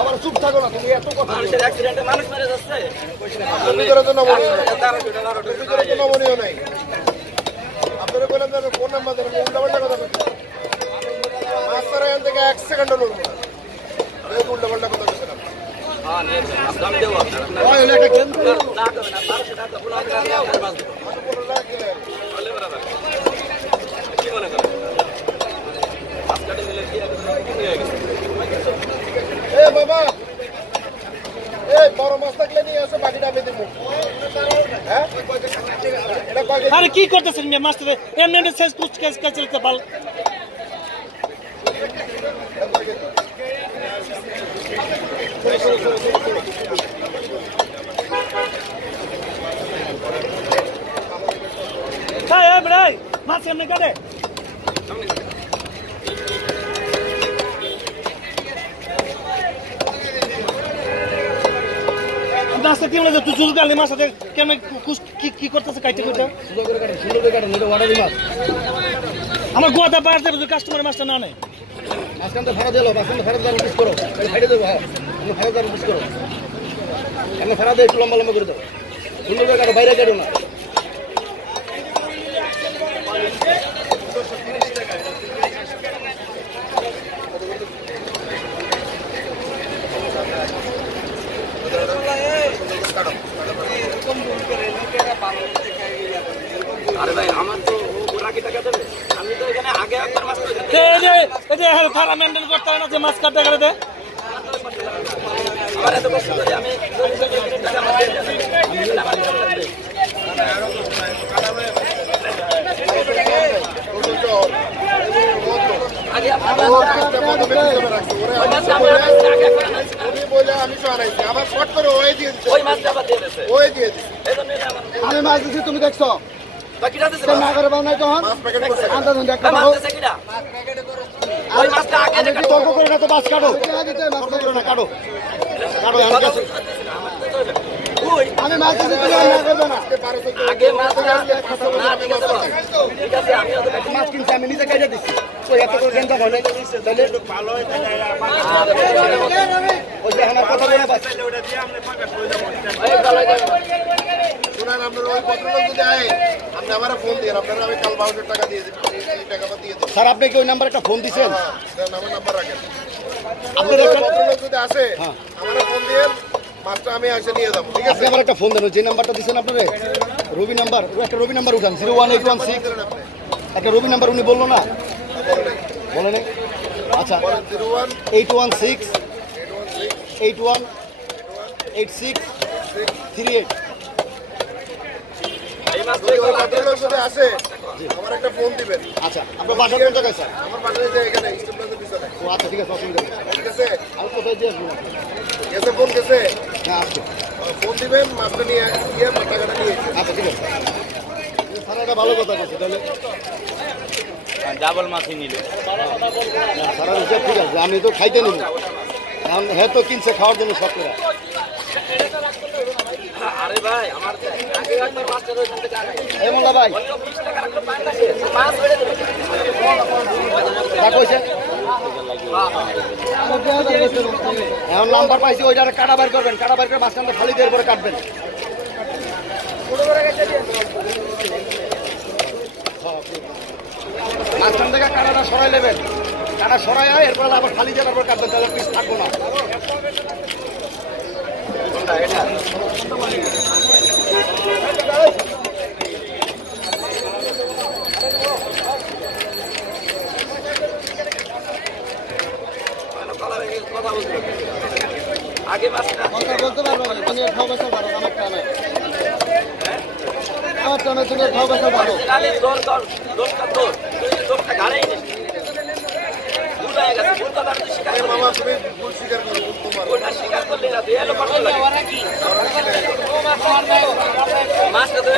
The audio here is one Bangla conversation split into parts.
আবার চুপ থাকো না তুমি এত কথা মানুষ মেরে যাচ্ছে নমনীয় নাই আপনারা বললেন ফোন নাম্বার দেবেন উল্টাপাল্টা কথা বলছেন মাস্টার এখান থেকে 1 সেকেন্ডও লড়বো না উল্টাপাল্টা কথা বলছেন বাবা বড় মাছ থাকলে নিয়ে আসো বাকিটা আমি দেবো अरे की करते सर मैं मास्टर एमने से कुछ कैसे चलते बाल हाय बड़े मास हमने काटे রাস্তা কি বলে তুই চুল গালি মাছ সাথে কেমন কি করতেছে কাইতে কইতা সুন্দর করে কাটেন এটা ওয়াটারি মাছ আমার গোয়াটা বাড়তে কাস্টমার মাছটা না নেই মাঝখান তো ভাড়া দিলো মাঝখান ভাড়া দাম পিস করো সাইডে দেবো হ্যাঁ তুমি ভাড়া দাম পিস করো এমনি ভাড়া দিয়ে একটু লম্বা লম্বা করে দাও সুন্দর করে কাটো বাইরে কাটো না আরে ভাই আমার তো ওরা কি টাকা দেবে আমি তো এখানে আগে একবার মাছ করে এই যে থারা মেইনটেইন করতে হয় না যে মাছ কাটতে করে দে আমার এত কষ্ট করে আমি টাকা মাছ আগে আমি মাছ দিচ্ছি তুমি দেখছো না করে বানাই তখন তর্ক করে না তো মাছ কাটো কাটো আমি মাছ দিচ্ছি তুমি না করবে না মাছ কিনছি আমি নিজে কেটে দিচ্ছি এত করে কেন হয় ওই যে আমার কথা বলে পাচ্ছি শুনেন আপনার ওই ভদ্রলোক যদি আয় আপনি আমার ফোন দিয়ে আপনারা আমি কাল 1200 টাকা দিয়ে দিই টাকা দিয়ে দিই স্যার আপনি কি ওই নাম্বারে একটা ফোন দিয়েছেন আমার নাম্বার রাখেন আপনার ভদ্রলোক যদি আসে আমার ফোন দিয়ে মাছটা আমি এসে নিয়ে যাব ঠিক আছে আমার একটা ফোন দেন যে নাম্বারটা দিয়েছেন আপনারে রবি নাম্বার একটা রবি নাম্বার উঠান 01816 একটা রবি নাম্বার উনি বললো না বলে নাই আচ্ছা 816 818638 আসে আমার একটা ফোন দিবেন আচ্ছা আপনার বাসা কোন জায়গায় স্যার আমার বাসা এখানে স্টেশনের পিছনে ও আচ্ছা ঠিক আছে অসুবিধা নেই ঠিক আছে আমি কোথায় দিয়ে আসবো গেছে ফোন গেছে হ্যাঁ আসছে ফোন দিবেন মাছটা নিয়ে গিয়ে টাকাটা নিয়ে আচ্ছা ঠিক আছে স্যার এটা ভালো কথা বলছি তাহলে ডাবল মাছই নিল সারা হিসাব ঠিক আছে আমি তো খাইতে নেব হ্যাঁ তো কিনছে খাওয়ার জন্য সব করে আরে ভাই আমার আগে একবার মাছটা ওইখান থেকে আগে এই মোল্লা ভাই 20 টাকা রাখলে পাঙ্গাসে মাছ বেড়ে দেবে টাকা হইছে এখন নাম্বার পাইছি ওইটা কাটা বের করবেন কাটা বের করে মাঝখানটা খালি দিয়ে পরে কাটবেন মাঝখান থেকে কাটাটা সরাই নেবেন কাটা সরাই হয় এরপর আবার খালি দিয়ে তারপর কাটবেন তাহলে পিস থাকবো না আগে মাছটা বলতে পারবো না তুমি খাও বছর ভালো আমার টানে আমার টানে তুমি খাও বছর ভালো তাহলে দরকার দরটা গাড়াই নেই ভুল হয়ে গেছে ভুল কথা তো স্বীকার করো মামা তুমি ভুল স্বীকার করো তোমার ওটা স্বীকার করলে না দুই এলো কষ্ট লাগে মাছটা তো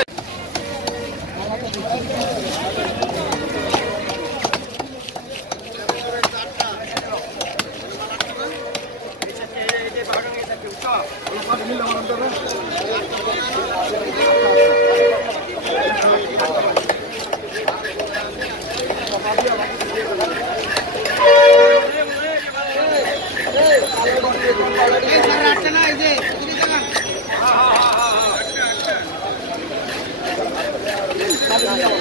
আমার